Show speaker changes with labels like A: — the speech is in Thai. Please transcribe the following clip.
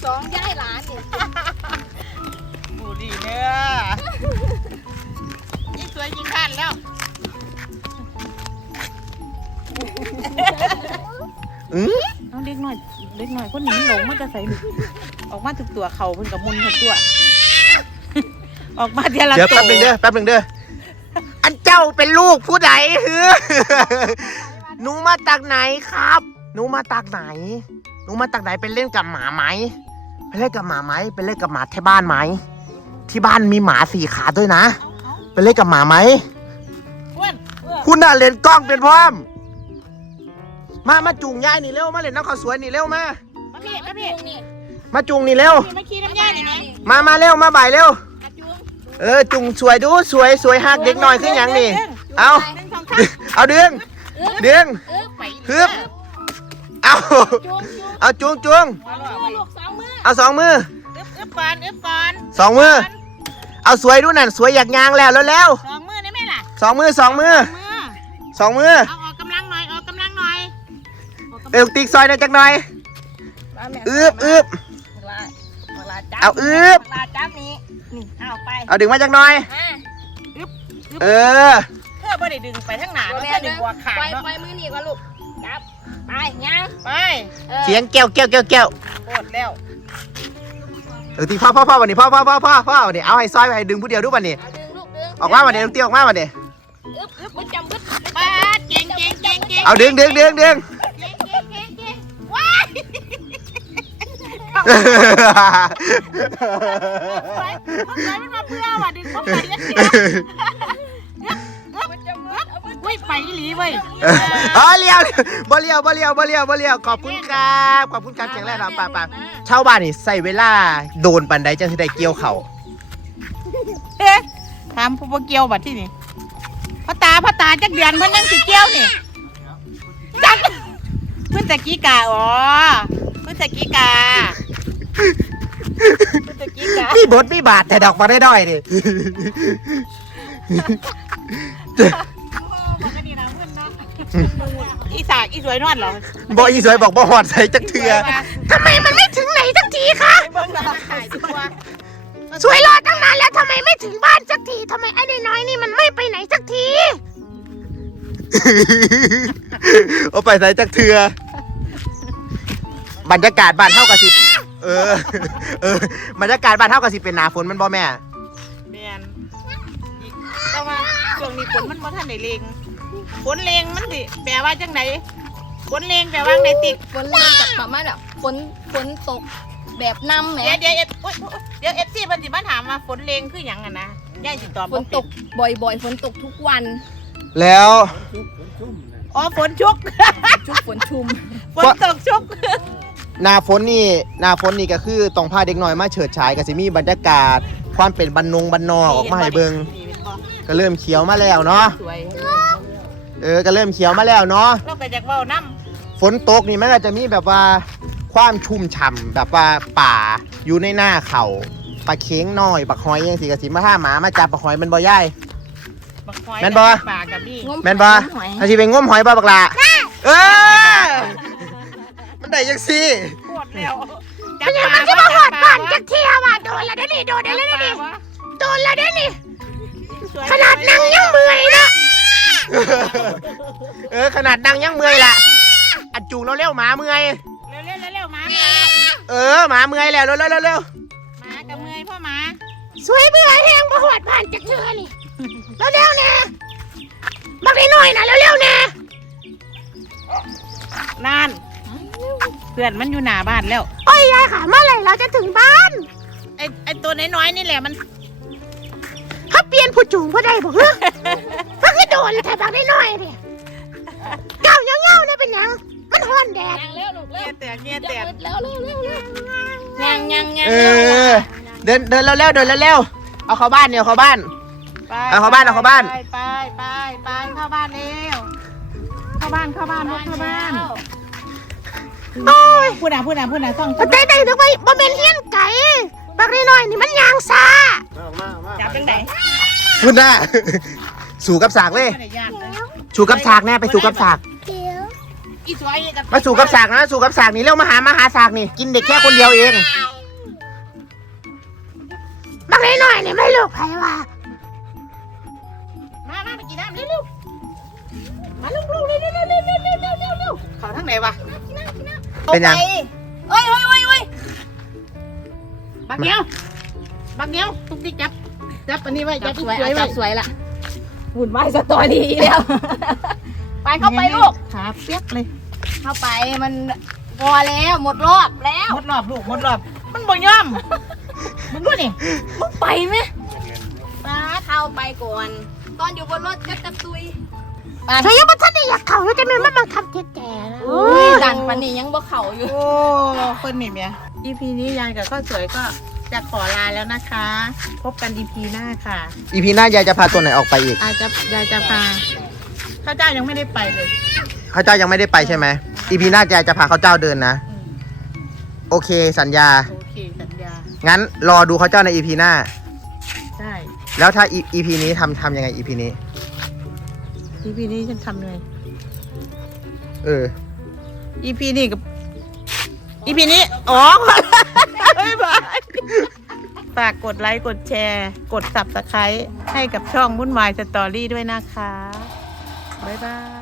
A: 2ย้ายหลานนี่
B: บูดีเนื้อยิ่งสวยยิ่งขันแล้วน้องเล็กหน่อยคนนี้หลงมันจะใส่ออกมาถึงตัวเขาเพิ่นกับมุนทั้งตัวออกมาเดียวละตัว
C: เดี๋ยวแป๊บหนึ่งเด้ออันเจ้าเป็นลูกผู้ใดหนูมาจากไหนครับหนูมาจากไหนเป็นเล่นกับหมาไหมไปเล่นกับหมาไหมไปเล่นกับหมาที่บ้านไหมที่บ้านมีหมา4 ขาด้วยนะไปเล่นกับหมาไหมคุณน่ะเล่นกล้องเป็นพร้อมมาจูงยายนี่เร็วมาเล่นน้ำข้าวสวยนี่เร็วมามาจูงนี่เร็ว
B: มาขี่น้ำยาหน่อยไหม
C: มาเร็วมาบ่ายเร็วจุงสวยดูสวยหักเด็กหน่อยขึ้นยังนี่เอาดึงฮึบเอาจุงเอา2 มือ
B: อึบก่อน
C: 2 มือเอาสวยดูนั่นสวยอยากยางแล้ว2
B: มือได้ไหมล่ะ
C: 2 มือ
B: เอาออกกำลังหน่อย
C: เอวติ๊กซอยหน่อยจักหน่อยอึบเอาอึบ
B: จับนี้เอาไป
C: เอาดึงมาจักหน่อยเพื่
B: อบ่ได้ดึงไปทั้งหนาแล้วดึงหัวขาดเนาะ
A: ไปมือนี่ก่อนลูกจับไปยัง
B: ไป
C: เสียงแก้ว
B: โคตรแล้ว
C: ตีพ่อวันนี้พ่อวันนี้เอาให้ซอยให้ดึงผู้เดียวดูวันนี้
A: ดึงลูก
C: ออกมาวันนี้ตีออกมาวันนี้
A: มึงจำบึ้ด
B: ป้าเก่ง
C: เอาดึง
B: ว้ายมันมาเพื่อว่ะดึงเข้าไปอุ้ยไปหลีเว้ย
C: เลี้ยวบ่เลี้ยวขอบคุณครับแข็งแรงนะป่าชาวบ้านนี่ใส่เวลาโดนปันใดจังสิได้เกี่ยวเขา
B: ถามผู้เกี่ยวบัดที่นี่พ่อตาจักเดือนเพิ่นนั่งสิเกี่ยวนี่จักเพิ่นตะกี้กา
C: พี่บดพี่บาทแต่ดอกมาได้ด้อยดิ
B: อีสากอีสวยนวดเหรอ
C: บอกอีสวยบอกบ่หอดใส่จักเถื่อทำไมมันไม่ถึงไหนสักทีคะสวยรอตั้งนานแล้วทำไมไม่ถึงบ้านสักทีทำไมไอ้น้อยนี่มันไม่ไปไหนสักทีเอาไปใส่จักเถื่อบรรยากาศบ้านเท่ากับสิบรรยากาศบ้านเท่ากับสิเป็นหนาฝนมันบ่แม่
B: แม่นแต่ว่าช่วงนี้ฝนมันบ่ทันได้เลงฝนเลงมันสิแปลว่าจังไหนฝนเลงแปลว่าไหนติด
A: ฝนเลงกับประมาณแบบฝนตกแบบน้ำแหม
B: เดี๋ยวเอฟซีเพิ่นสิมาถามว่าฝนเลงคือหยังอ่ะนะย่าสิตอบ
A: ฝนตกบ่อยฝนตกทุกวัน
C: แล้ว
B: อ๋อฝนชุก
A: ฝนชุม
B: ฝนตกชุก
C: หน้าฝนนี่ก็คือต้องพาเด็กน้อยมาเฉิดฉายก็สิมีบรรยากาศความเป็นบ้านนอกออกมาให้เบิ่งก็เริ่มเขียวมาแล้วเนาะก็เริ่มเขียวมาแล้วเนาะ
B: เราก็อยากเว้าน้
C: ำฝนตกนี่มันก็จะมีแบบว่าความชุ่มฉ่ำแบบว่าป่าอยู่ในหน้าเขาปลาเค้งน้อยปลาหอยยังสิกสิมาห้าหมามาจับปลาหอยมันบ่ย่ายแม่นบ่แม่นบ่อาชีเป็นง้มหอยบ่บักละมันได้ยังสิ
B: ปวดแล้ว
C: มันจะมาหอดบ้านจักเที่ยวว่ะโดนแล้วเด้นี่ขนาดนั่งยังเมื่อยนะขนาดนั่งยังเมื่อยละอัดจูงเราเร็วหมาเมื่อย
B: เร็วหมา
C: หมาเมื่อยแล้วเร็ว
B: หมากับเมื่อยพ่อหมา
C: สวยเบื่อแห้งมาหอดบ้านจักเที่ยวนี่เร็วนะบักได้หน่อยนะเร็วนะ
B: นั่นเพื่อนมันอยู่หน้าบ้านแล้ว
C: โอ้ยยายค่ะเมื่อไหร่เราจะถึงบ้าน
B: ไอตัวน้อยๆนี่แหละมัน
C: เขาเปลี่ยนผู้จูงผู้ใดบอกมันก็โดนแต่บักได้หน่อยดิเก่าเงาเนี่ยเป็นยังมันฮ้อนแดด
B: เงี้ยแตก
A: แล้วยัง
C: เดินเร็วเอาเข้าบ้านเนี่ยเข้าบ้านเอาเข้าบ้าน
B: ไปเข้าบ้านเร็วเข้าบ้านโอ้ยพูดนะต้อง
C: ได้ทุกไปบ่เป็นเฮี้ยนไก่บักน้อยนี่มันยางซา
B: จับจังไหน
C: พูดนะสู่กับสากเลยสู่กับสากแน่ไปสู่กับสากมาสู่กับสากนะสู่กับสากนี่เร็วมาหาสากนี่กินเด็กแค่คนเดียวเองนี่ไม่ลูกใครวะ
B: มาไปกินน้ำเร็วๆมาลูกๆเร็วๆเขาทางไหนวะ
C: เป็นยัง
A: เอ้ย
B: บักเดียวตุ๊กติ๊กจับอันนี้ไว้
A: จั
B: จั
A: บบ สวย
B: ไว้
A: จับสวยละหุ่นวายสตอรี่แล้ว ไปเข้าไปลูก
B: ขาเปียกเลย
A: เข้าไปมันพอแล้วหมดรอบแล้ว
B: หมดรอบลูกหมดรอบมันบ่ย่อมมึงดูนี่
A: มึงไปไหมป้าเข้าไปก่อน ตอนอยู่บนรถก็จะตุย
C: เธอยังไม่ทันได้อยากเข่าแล้วจะไม่มาบังคับแก่ๆนะ
A: อุ้ยดันปันนี่ยังบ่เข่าอยู่
B: โอ้คนนี่เมีย EP นี้ยายกับข้าวสวยก็จะขอลาแล้วนะคะ พบกัน EP หน้าค่ะ
C: อีพีหน้ายายจะพาตัวไหนออกไปอีก
B: ยายจะพาข้าวเจ้ายังไม่ได้ไปเลย
C: เขาเจ้ายังไม่ได้ไปใช่ไหมอีพีหน้ายายจะพาเขาเจ้าเดินนะ โอเคสัญญา
B: โอเคสัญญา
C: งั้นรอดูเขาเจ้าในอีพีหน้า
B: ได้
C: แล้วถ้าอีพีนี้ทำยังไงอีพีนี้
B: EP นี้ฉันทำเลย EP นี้กับ EP นี้อ๋อ บ๊ายบายฝากกดไลค์กดแชร์ กด Subscribe ให้กับช่องวุ่นวายสตอรี่ด้วยนะคะบ๊ายบาย